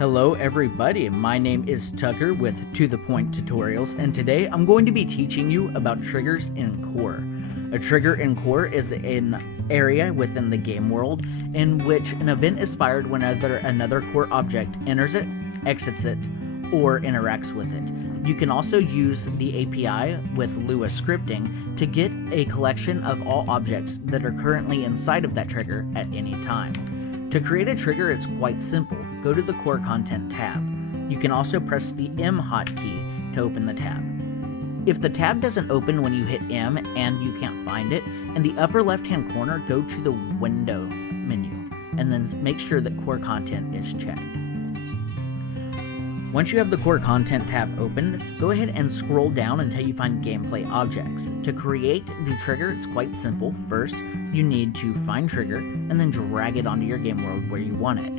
Hello everybody, my name is Tucker with To The Point Tutorials, and today I'm going to be teaching you about triggers in Core. A trigger in Core is an area within the game world in which an event is fired whenever another Core object enters it, exits it, or interacts with it. You can also use the API with Lua scripting to get a collection of all objects that are currently inside of that trigger at any time. To create a trigger, it's quite simple. Go to the Core Content tab. You can also press the M hotkey to open the tab. If the tab doesn't open when you hit M and you can't find it, in the upper left-hand corner, go to the Window menu, and then make sure that Core Content is checked. Once you have the Core Content tab opened, go ahead and scroll down until you find Gameplay Objects. To create the trigger, it's quite simple. First, you need to find trigger and then drag it onto your game world where you want it.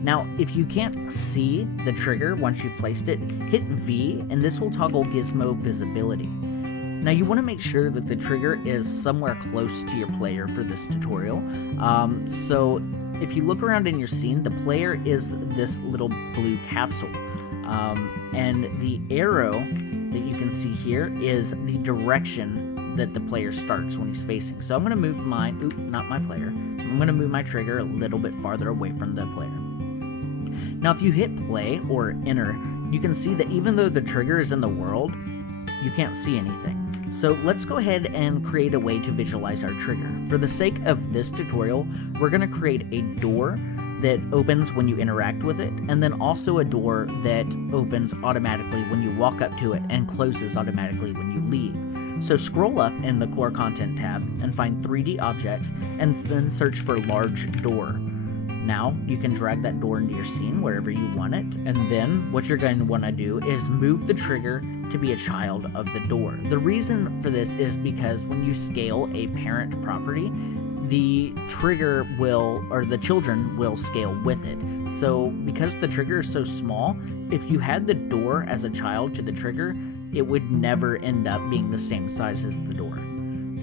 Now, if you can't see the trigger once you've placed it, hit V and this will toggle gizmo visibility. Now you want to make sure that the trigger is somewhere close to your player for this tutorial. So if you look around in your scene, the player is this little blue capsule. And the arrow that you can see here is the direction that the player starts when he's facing. So I'm going to move I'm going to move my trigger a little bit farther away from the player. Now if you hit play or enter, you can see that even though the trigger is in the world, you can't see anything. So let's go ahead and create a way to visualize our trigger. For the sake of this tutorial, we're going to create a door that opens when you interact with it, and then also a door that opens automatically when you walk up to it and closes automatically when you leave. So scroll up in the Core Content tab and find 3D objects and then search for large door. Now you can drag that door into your scene wherever you want it, and then what you're going to want to do is move the trigger to be a child of the door. The reason for this is because when you scale a parent property, the trigger the children will scale with it. So because the trigger is so small, if you had the door as a child to the trigger, it would never end up being the same size as the door.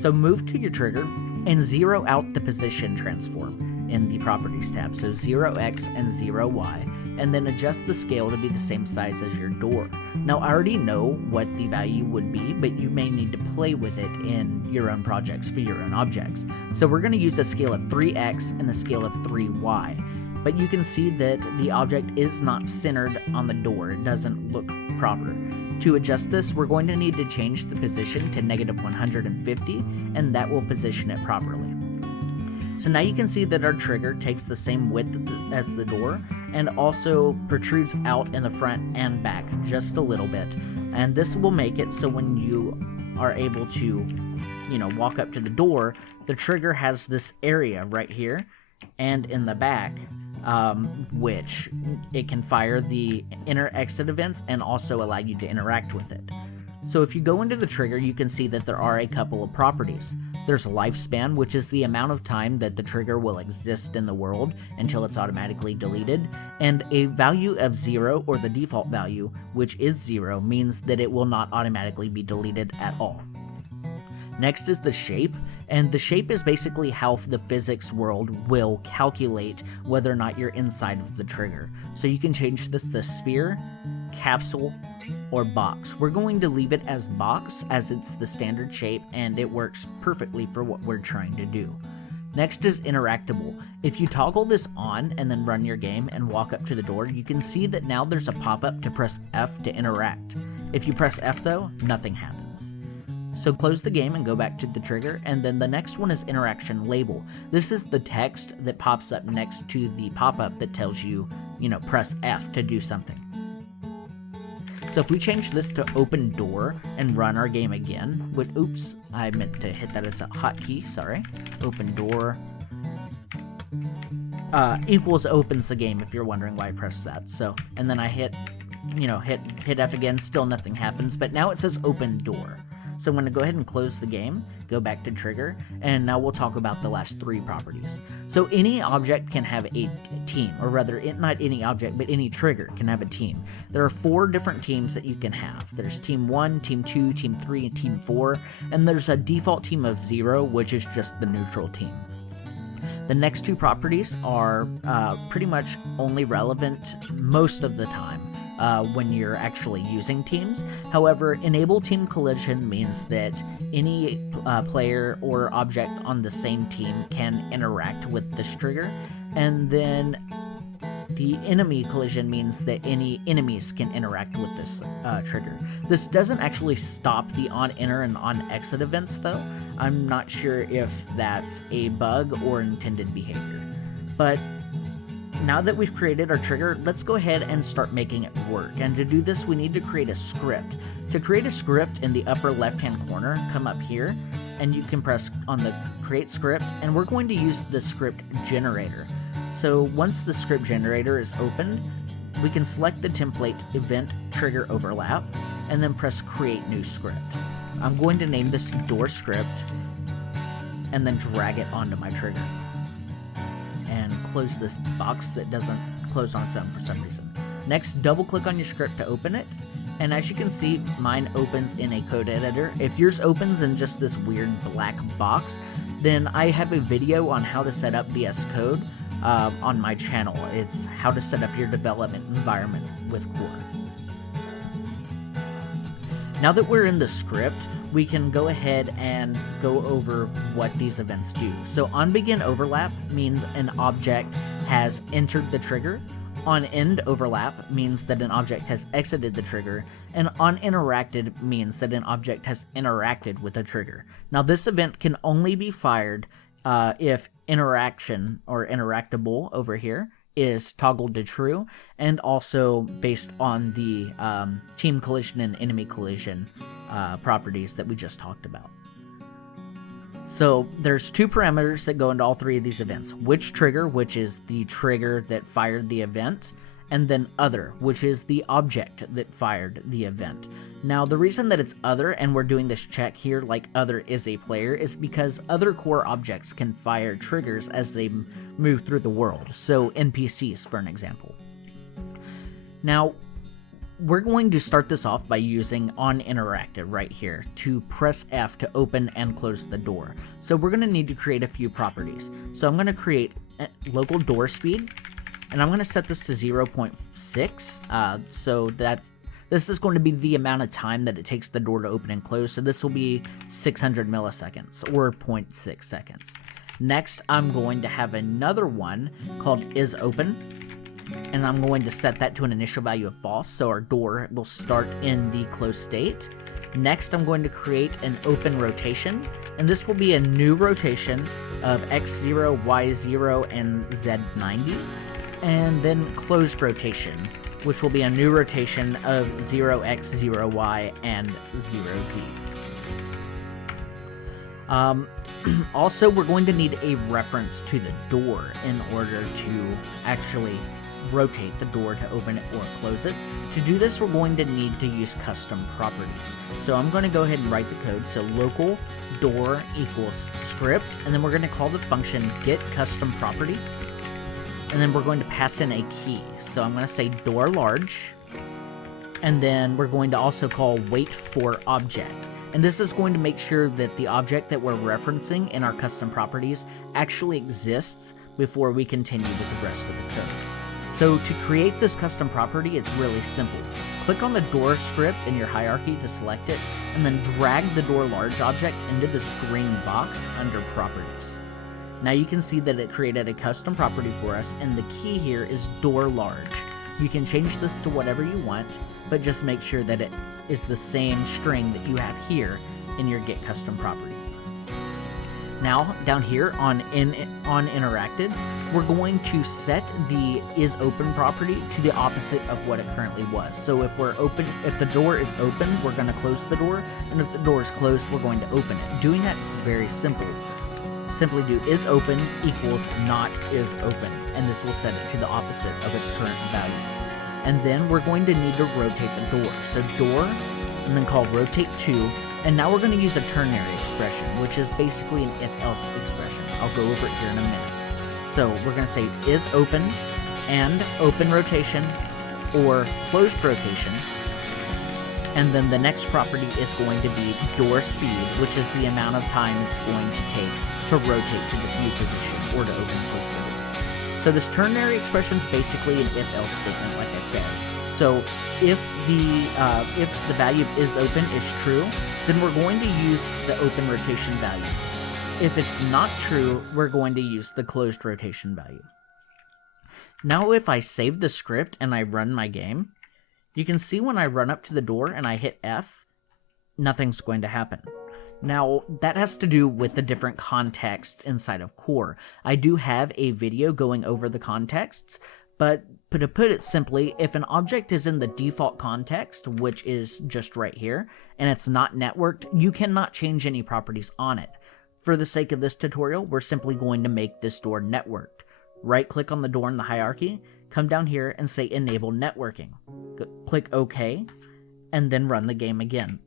So move to your trigger and zero out the position transform in the properties tab. So 0x and 0y, and then adjust the scale to be the same size as your door. Now I already know what the value would be, but you may need to play with it in your own projects for your own objects. So we're going to use a scale of 3x and a scale of 3y. But you can see that the object is not centered on the door. It doesn't look proper. To adjust this, we're going to need to change the position to -150, and that will position it properly. So now you can see that our trigger takes the same width as the door and also protrudes out in the front and back just a little bit. And this will make it so when you are able to, walk up to the door, the trigger has this area right here and in the back, which it can fire the enter-exit events and also allow you to interact with it. So if you go into the trigger, you can see that there are a couple of properties. There's lifespan, which is the amount of time that the trigger will exist in the world until it's automatically deleted, and a value of 0, or the default value, which is 0, means that it will not automatically be deleted at all. Next is the shape, and the shape is basically how the physics world will calculate whether or not you're inside of the trigger. So you can change this to sphere, capsule, or box. We're going to leave it as box as it's the standard shape and it works perfectly for what we're trying to do. Next is interactable. If you toggle this on and then run your game and walk up to the door, you can see that now there's a pop-up to press F to interact. If you press F though, nothing happens. So close the game and go back to the trigger, and then the next one is interaction label. This is the text that pops up next to the pop-up that tells you, press F to do something. So if we change this to open door and run our game again, oops, I meant to hit that as a hotkey, sorry. Open door equals opens the game, if you're wondering why I pressed that. So, and then I hit F again, still nothing happens, but now it says open door. So I'm going to go ahead and close the game, go back to trigger, and now we'll talk about the last 3 properties. So any object can have a team, or rather, not any object, but any trigger can have a team. There are 4 different teams that you can have. There's team 1, team 2, team 3, and team 4, and there's a default team of 0, which is just the neutral team. The next two properties are pretty much only relevant most of the time when you're actually using teams. However, enable team collision means that any player or object on the same team can interact with this trigger, and then the enemy collision means that any enemies can interact with this trigger. This doesn't actually stop the on-enter and on-exit events, though. I'm not sure if that's a bug or intended behavior. But now that we've created our trigger, let's go ahead and start making it work. And to do this, we need to create a script. To create a script, in the upper left-hand corner, come up here, and you can press on the Create Script, and we're going to use the script generator. So once the script generator is opened, we can select the template Event Trigger Overlap, and then press Create New Script. I'm going to name this Door Script, and then drag it onto my trigger. And close this box that doesn't close on its own for some reason. Next, double click on your script to open it. And as you can see, mine opens in a code editor. If yours opens in just this weird black box, then I have a video on how to set up VS Code on my channel. It's how to set up your development environment with Core. Now that we're in the script, we can go ahead and go over what these events do. So on begin overlap means an object has entered the trigger. On end overlap means that an object has exited the trigger, and on interacted means that an object has interacted with a trigger. Now this event can only be fired if interaction or interactable over here is toggled to true, and also based on the team collision and enemy collision properties that we just talked about. So there's two parameters that go into all three of these events. Which trigger, which is the trigger that fired the event, and then other, which is the object that fired the event. Now the reason that it's other, and we're doing this check here like other is a player, is because other core objects can fire triggers as they move through the world. So NPCs, for an example. Now, we're going to start this off by using onInteracted right here to press F to open and close the door. So we're going to need to create a few properties. So I'm going to create local door speed, and I'm going to set this to 0.6. So this is going to be the amount of time that it takes the door to open and close. So this will be 600 milliseconds or 0.6 seconds. Next, I'm going to have another one called isOpen. And I'm going to set that to an initial value of false, so our door will start in the closed state. Next, I'm going to create an open rotation, and this will be a new rotation of x0, y0, and z90, and then closed rotation, which will be a new rotation of 0x, 0y, and 0z. Also, we're going to need a reference to the door in order to actually rotate the door to open it or close it. To do this, we're going to need to use custom properties. So I'm going to go ahead and write the code. So local door equals script, and then we're going to call the function getCustomProperty, and then we're going to pass in a key. So I'm going to say door large, and then we're going to also call waitForObject. And this is going to make sure that the object that we're referencing in our custom properties actually exists before we continue with the rest of the code. So to create this custom property, it's really simple. Click on the door script in your hierarchy to select it, and then drag the door large object into this green box under properties. Now you can see that it created a custom property for us, and the key here is door large. You can change this to whatever you want, but just make sure that it is the same string that you have here in your get custom property. Now, down here on interacted, we're going to set the isOpen property to the opposite of what it currently was. So if the door is open, we're going to close the door, and if the door is closed, we're going to open it. Doing that is very simple. Simply do isOpen equals not isOpen, and this will set it to the opposite of its current value. And then we're going to need to rotate the door. So door, and then call rotate to. And now we're going to use a ternary expression, which is basically an if-else expression. I'll go over it here in a minute. So we're going to say isOpen and open rotation or closed rotation. And then the next property is going to be door speed, which is the amount of time it's going to take to rotate to this new position or to open and close the door. So this ternary expression is basically an if-else statement, like I said. So if the value of is open is true, then we're going to use the open rotation value. If it's not true, we're going to use the closed rotation value. Now if I save the script and I run my game, you can see when I run up to the door and I hit F, nothing's going to happen. Now, that has to do with the different contexts inside of Core. I do have a video going over the contexts, but to put it simply, if an object is in the default context, which is just right here, and it's not networked, you cannot change any properties on it. For the sake of this tutorial, we're simply going to make this door networked. Right-click on the door in the hierarchy, come down here and say Enable Networking. Click OK, and then run the game again.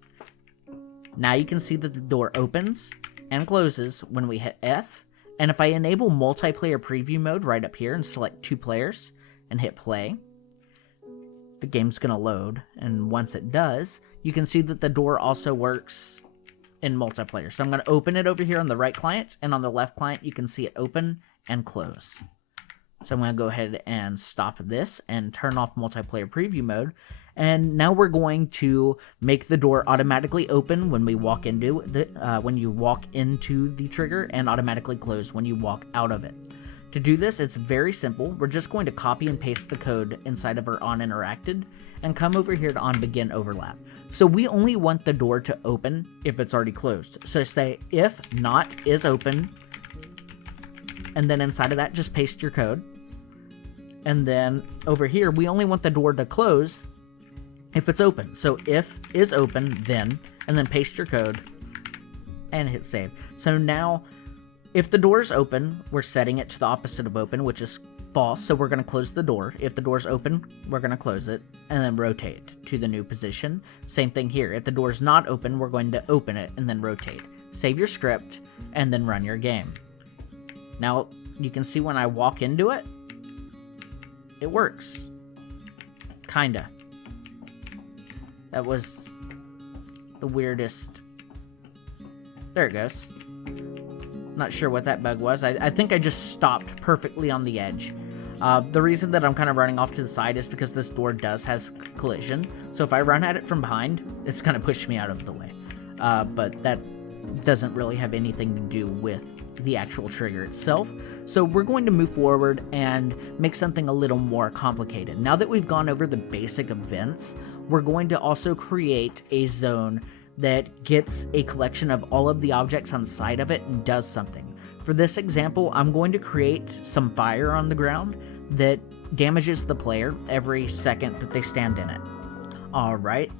Now you can see that the door opens and closes when we hit F, and if I enable multiplayer preview mode right up here and select 2 players and hit play, the game's going to load, and once it does, you can see that the door also works in multiplayer. So I'm going to open it over here on the right client, and on the left client you can see it open and close. So I'm going to go ahead and stop this and turn off multiplayer preview mode. And now we're going to make the door automatically open when we walk into when you walk into the trigger, and automatically close when you walk out of it. To do this, it's very simple. We're just going to copy and paste the code inside of our onInteracted and come over here to onBegin overlap. So we only want the door to open if it's already closed. So say if not is open, and then inside of that just paste your code. And then over here we only want the door to close if it's open. So if is open, then, and then paste your code and hit save. So now if the door is open, we're setting it to the opposite of open, which is false, so we're going to close the door. If the door is open, we're going to close it and then rotate to the new position. Same thing here. If the door is not open, we're going to open it and then rotate. Save your script and then run your game. Now you can see when I walk into it, it works. Kinda. That was the weirdest. There it goes. Not sure what that bug was. I think I just stopped perfectly on the edge. The reason that I'm kind of running off to the side is because this door has collision. So if I run at it from behind, it's going to push me out of the way. But that doesn't really have anything to do with the actual trigger itself. So we're going to move forward and make something a little more complicated. Now that we've gone over the basic events, we're going to also create a zone that gets a collection of all of the objects on the side of it and does something. For this example, I'm going to create some fire on the ground that damages the player every second that they stand in it. Alright,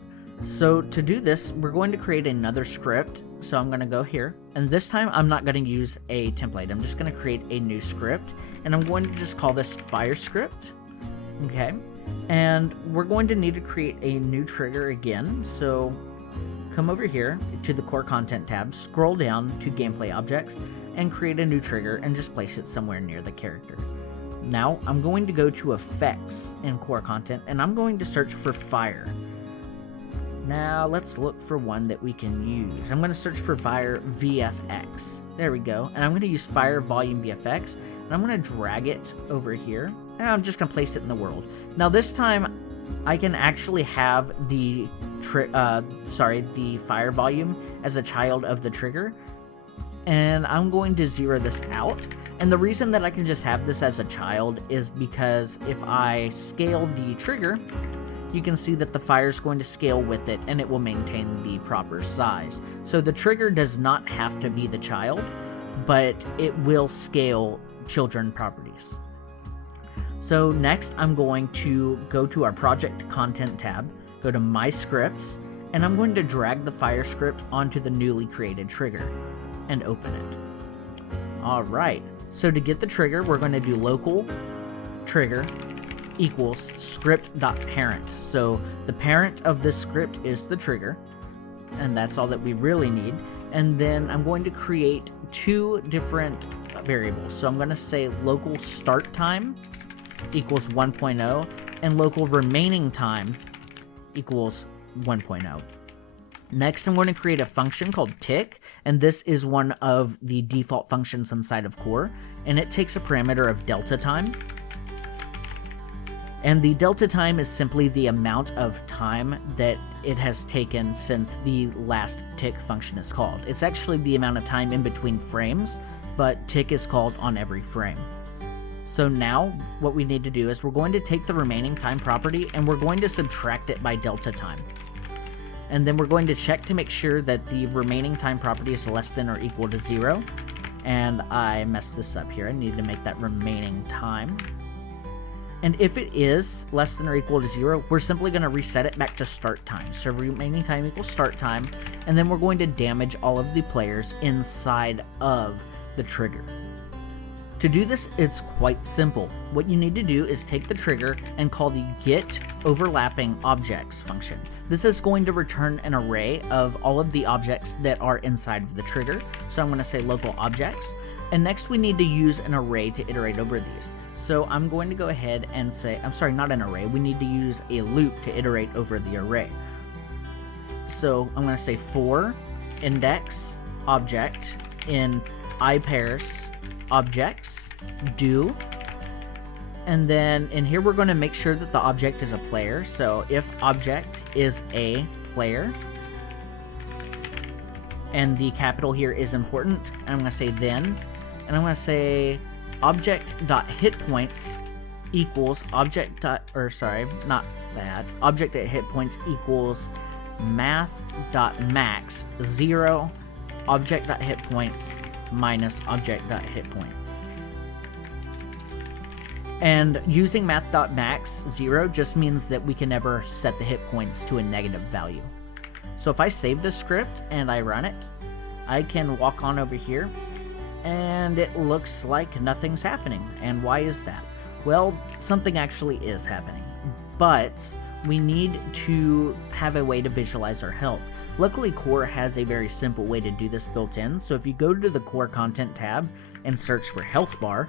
so to do this, we're going to create another script. So I'm going to go here, and this time I'm not going to use a template. I'm just going to create a new script, and I'm going to just call this fire script. Okay, and we're going to need to create a new trigger again. So come over here to the core content tab, scroll down to gameplay objects, and create a new trigger and just place it somewhere near the character. Now I'm going to go to effects in core content, and I'm going to search for fire. Now let's look for one that we can use. I'm going to search for fire VFX. There we go. And I'm going to use fire volume VFX, and I'm going to drag it over here, and I'm just going to place it in the world. Now this time I can actually have the fire volume as a child of the trigger, and I'm going to zero this out. And the reason that I can just have this as a child is because if I scale the trigger, you can see that the fire is going to scale with it, and it will maintain the proper size. So the trigger does not have to be the child, but it will scale children properties. So next I'm going to go to our project content tab, go to my scripts, and I'm going to drag the fire script onto the newly created trigger and open it. Alright, so to get the trigger, we're going to do local trigger equals script.parent. So the parent of this script is the trigger, and that's all that we really need. And then I'm going to create 2 different variables. So I'm going to say local start time equals 1.0 and local remaining time equals 1.0. Next, I'm going to create a function called tick, and this is one of the default functions inside of Core, and it takes a parameter of delta time. And the delta time is simply the amount of time that it has taken since the last tick function is called. It's actually the amount of time in between frames, but tick is called on every frame. So now what we need to do is we're going to take the remaining time property and we're going to subtract it by delta time. And then we're going to check to make sure that the remaining time property is less than or equal to 0. And I messed this up here. I need to make that remaining time. And if it is less than or equal to 0, we're simply going to reset it back to start time. So remaining time equals start time. And then we're going to damage all of the players inside of the trigger. To do this, it's quite simple. What you need to do is take the trigger and call the get overlapping objects function. This is going to return an array of all of the objects that are inside of the trigger. So I'm going to say local objects. And next we need to use an array to iterate over these. So I'm going to go ahead and say, I'm sorry, not an array. We need to use a loop to iterate over the array. So I'm going to say for index object in I pairs objects do, and then in here we're going to make sure that the object is a player. So if object is a player, and the capital here is important, I'm going to say then, and I'm going to say object.hitpoints equals object.hitpoints equals math.max 0 object.hitpoints minus object.hitpoints. And using math.max 0 just means that we can never set the hit points to a negative value. So if I save this script and I run it, I can walk on over here and it looks like nothing's happening. And why is that? Well, something actually is happening, but we need to have a way to visualize our health. Luckily, Core has a very simple way to do this built in. So if you go to the Core Content tab and search for Health Bar,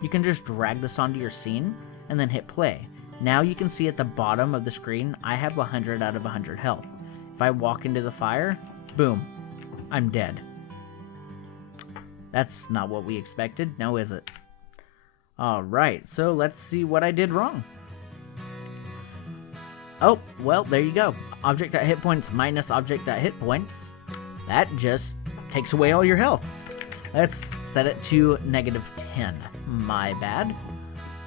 you can just drag this onto your scene and then hit play. Now you can see at the bottom of the screen, I have 100 out of 100 health. If I walk into the fire, boom, I'm dead. That's not what we expected, now is it? Alright, so let's see what I did wrong. Oh, well, there you go. Object.hitpoints minus object.hitpoints. That just takes away all your health. Let's set it to -10. My bad.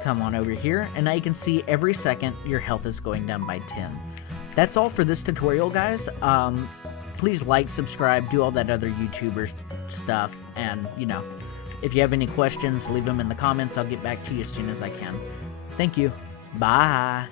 Come on over here, and now you can see every second your health is going down by 10. That's all for this tutorial, guys. Please like, subscribe, do all that other YouTuber stuff, and, you know, if you have any questions, leave them in the comments. I'll get back to you as soon as I can. Thank you. Bye.